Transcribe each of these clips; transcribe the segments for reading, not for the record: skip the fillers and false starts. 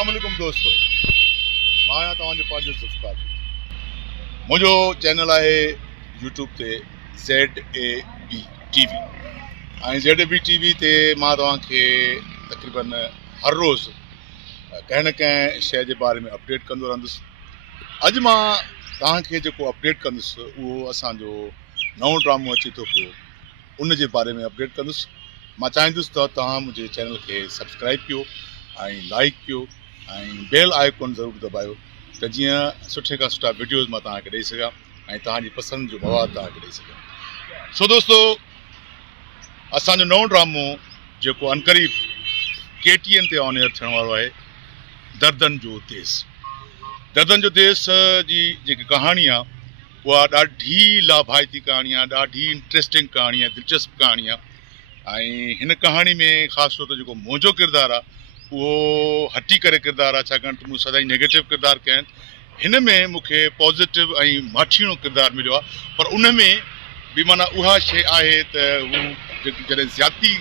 अस्सलाम वालेकुम दोस्तों, मां आहियां तव्हांजो पंहिंजो ज़ुल्फ़कार। मुंहिंजो चैनल आहे यूट्यूब ते ZAB TV ऐं ZAB TV ते मां तव्हांखे तक़रीबन हर रोज़ु कंहिं न कंहिं शइ जे बारे में अपडेट कंदो रहंदुसि। अॼु मां तव्हांखे जेको अपडेट कंदुसि उहो असांजो नओं ड्रामो अचे थो पियो, उन जे बारे में अपडेट कंदुसि। मां चाहींदुसि त तव्हां मुंहिंजे चैनल खे सब्सक्राइब कयो ऐं लाइक कयो ऐं बेल आइकॉन ज़रूरु दॿायो त जीअं सुठे खां सुठा वीडियोज़ मां तव्हांखे ॾेई सघां ऐं तव्हांजी पसंदि जो मवादु तव्हांखे ॾेई सघां। सो दोस्तो, असांजो नओं ड्रामो जेको अनक़रीब KTN ते ऑन एयर थियण वारो आहे, दर्दन जो देस। दर्दन जो देस जी जेकी कहाणी आहे उहा ॾाढी लाभाइती कहाणी आहे, ॾाढी इंट्रस्टिंग कहाणी आहे, दिलचस्प कहाणी आहे। ऐं हिन कहाणी में ख़ासि तौर ते जेको मुंहिंजो किरदारु आहे उहो हटी करे किरदारु आहे, छाकाणि त मूं सदाईं नेगेटिव किरदारु कया आहिनि। हिन में मूंखे पॉज़िटिव ऐं माठीणो किरदारु मिलियो आहे, पर उन में बि माना उहा शइ आहे त हू जॾहिं ज़्यादती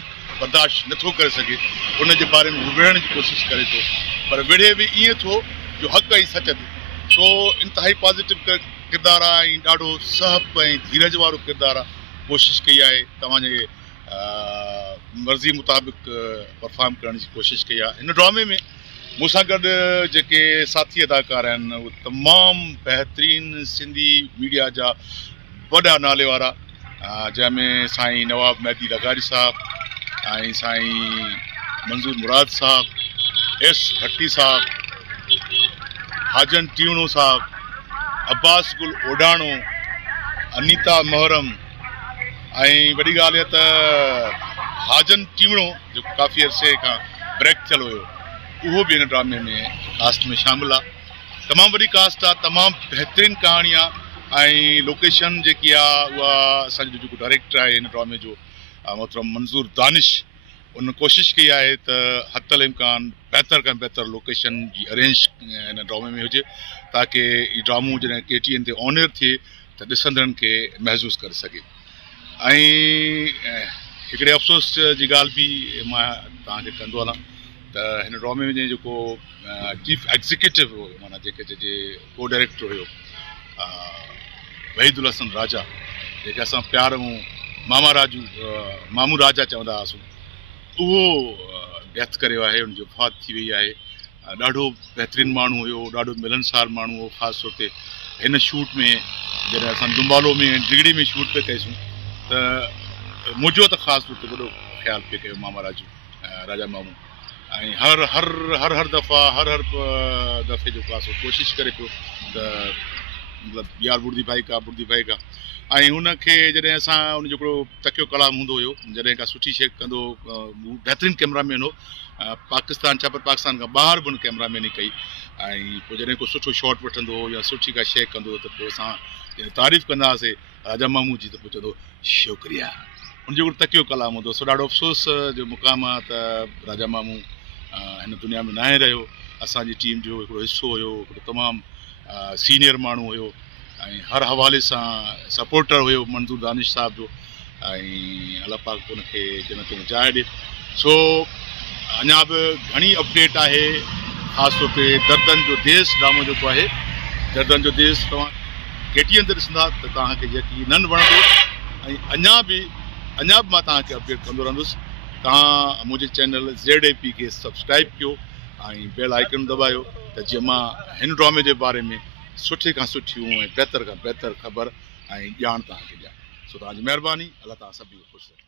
बर्दाश्त नथो करे सघे उन जे बारे में हू विढ़ण जी कोशिशि करे थो, पर विढ़े बि ईअं थो जो हक़ ऐं सच ते। सो इंतिहाई पॉज़िटिव किरदारु आहे ऐं ॾाढो सहब ऐं धीरज वारो किरदारु आहे। कोशिशि कई आहे तव्हांजे मर्ज़ी मुताबिक़ परफॉर्म करण जी कोशिशि कई आहे। हिन ड्रामे में मूंसां गॾु जेके साथी अदाकार आहिनि उहे तमामु बहितरीनु सिंधी मीडिया जा वॾा नाले वारा, जंहिंमें साईं नवाब मेहदी लगारी साहब ऐं साईं मंज़ूर मुराद साहब, S भट्टी साहब, हाजन टीवणो साहब, अब्बास गुल ओडाणो, अनीता मोहरम ऐं वॾी ॻाल्हि इहा त हाजन टीवणो जेको काफ़ी अरसे खां ब्रेक थियल हुयो उहो बि हिन ड्रामे में कास्ट में शामिलु आहे। तमामु वॾी कास्ट आहे, तमामु बहितरीनु कहाणी आहे ऐं लोकेशन जेकी आहे उहा असांजो जेको डायरेक्टर आहे हिन ड्रामे जो मोहतरम मंज़ूर दानिश, उन कोशिशि कई आहे त हथल इम्कान बहितर खां बहितर लोकेशन जी अरेंज हिन ड्रामे में हुजे ताकी हीउ ड्रामो जॾहिं KTN ते ऑन एयर थिए त ॾिसंदड़नि खे महसूसु करे सघे। ऐं हिकिड़े अफ़सोस जी ॻाल्हि बि मां तव्हांखे कंदो हलां त हिन ड्रामे में जेको चीफ एग्ज़ीक्यूटिव हो, माना जेके को डायरेक्टर हुयो वहीदुल हसन राजा, जेके असां प्यार में मामू राजा चवंदा हुआसीं, उहो डेथ करे वियो आहे, उनजी वफ़ात थी वई आहे। ॾाढो बहितरीनु माण्हू हुयो, ॾाढो मिलनसार माण्हू हो। ख़ासि तौर ते हिन शूट में जॾहिं असां दुम्बालो में दिगड़ी में शूट पिया कईसीं त मुंहिंजो त ख़ासि तौर ते वॾो ख़्यालु पियो कयो मामा राजा मामू, ऐं हर हर हर हर दफ़ा हर दफ़े जेको आहे सो कोशिशि करे पियो त मतिलबु यार बुर्दी भाई का ऐं हुनखे जॾहिं असां उन हिकिड़ो तकियो कलाम हूंदो हुयो, जॾहिं का सुठी शइ कंदो, बहितरीनु कैमरामैन हो, पाकिस्तान छा पर पाकिस्तान खां ॿाहिरि बि उन कैमरामैनी कई। ऐं पोइ जॾहिं को सुठो शॉट वठंदो हो या सुठी का शइ कंदो त पोइ असां तारीफ़ कंदा हुआसीं राजा मामू जी, त पोइ चवंदो शुक्रिया। उनजो हिकिड़ो तकियो कलाम हूंदो। सो ॾाढो अफ़सोस जो मुक़ाम आहे त राजा मामू हिन दुनिया में न आहे रहियो। असांजी टीम जो हिकिड़ो हिसो हुयो, हिकिड़ो तमामु सीनियर माण्हू हुयो ऐं हर हवाले सां सपोर्टर हुयो मंज़ूर दानिश साहब जो, ऐं अल्लाह पाक उनखे जन्नत में जाइ ॾिए। सो अञा बि घणी अपडेट आहे, ख़ासि तौर ते दर्दन जो देस ड्रामो जेको आहे, दर्दन जो देस तव्हां KTN ते ॾिसंदा त तव्हांखे यकीनन वणंदो। ऐं अञा बि मां तव्हांखे अपडेट कंदो रहंदुसि। तव्हां मुंहिंजे चैनल ZAB खे सब्सक्राइब कयो ऐं बेल आइकन दॿायो त जीअं मां हिन ड्रामे जे बारे में सुठे खां सुठियूं ऐं बहितर खां बहितर ख़बर ऐं ॼाण तव्हांखे ॾियां। सो तव्हांजी महिरबानी, अलाह तव्हां सभिनी खे ख़ुशि रखे।